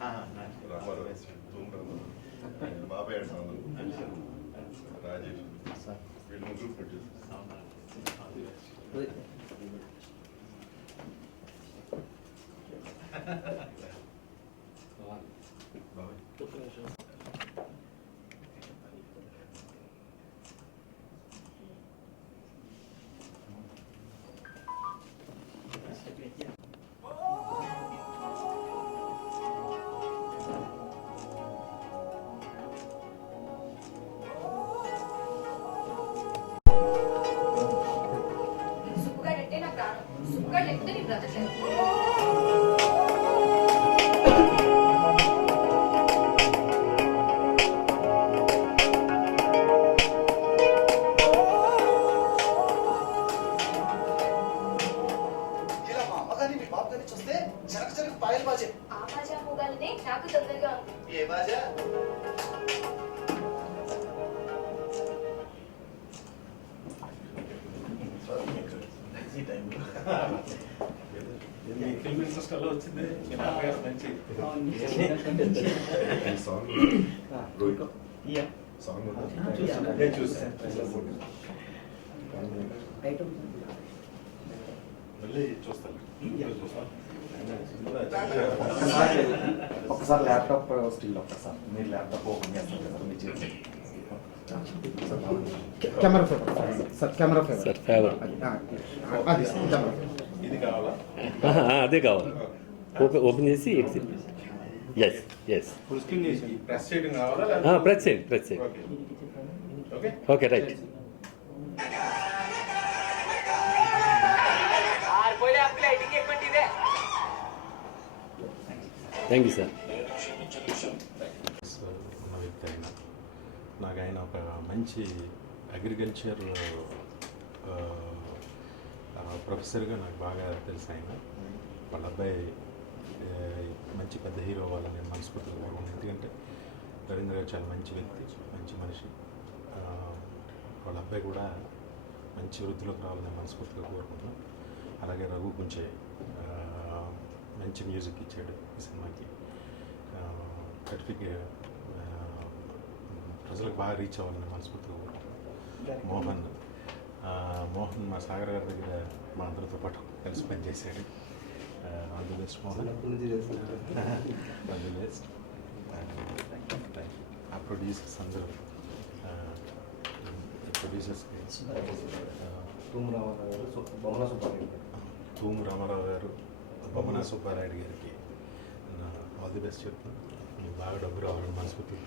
రామారావు బాబాయ్ రాజేష్ వీళ్ళు ముగ్గురు ప్రొడ్యూసర్. ఫిల్మ్ ఇండస్ట్రీలో వచ్చింది మంచి సాంగ్ మళ్ళీ చూస్తాను. ఒకసారి ల్యాప్టాప్ స్టిల్ ఒక్కసారి మీరు ల్యాప్టాప్ ఓపెన్ చేస్తారు కదా మీ చేసి camera favour sir camera favour favour అది కెమెరా ఇది కావాలా? అదే కావాలి. ఓపెన్ చేసి ఎగ్జిట్. ఎస్ ఎస్ ప్రెస్ చేయడం కావాలా? ప్రెస్ చేయండి, ప్రెస్ చేయండి. Okay okay right. Thank you sir. ఉన్న వ్యక్తి అయినా నాకు ఆయన ఒక మంచి అగ్రికల్చర్ ప్రొఫెసర్గా నాకు బాగా తెలుసు. ఆయన వాళ్ళ అబ్బాయి మంచి పెద్ద హీరో అవ్వాలని నేను మనస్ఫూర్తిగా కోరుకున్నాను. ఎందుకంటే రవీంద్ర గారు చాలా మంచి వ్యక్తి, మంచి మనిషి. వాళ్ళ అబ్బాయి కూడా మంచి వృద్ధిలోకి రావాలని మనస్ఫూర్తిగా కోరుకుంటున్నాను. అలాగే రఘు కొంచెం మంచి మ్యూజిక్ ఇచ్చాడు ఈ సినిమాకి. సర్టిఫికేట్ ప్రజలకు బాగా రీచ్ అవ్వాలని మనస్ఫూర్తిగా కోరుకుంటున్నాను. మోహన్ మా సాగర్ గారి దగ్గర మా అందరితో పాటు కలిసి పనిచేశాడు. All the best Mohan, all the best. ఆ ప్రొడ్యూసర్స్ అందరూ ప్రొడ్యూసర్స్కి తూము రామారావు గారు, బొమ్మన సుబ్బారెడ్డి గారు, తూము రామారావు గారు, బొమ్మన సుబ్బారెడ్డి గారికి ఆల్ ది బెస్ట్ చెప్తున్నాను. బాగా డబ్బు రావాలని మనస్ఫూర్తిగా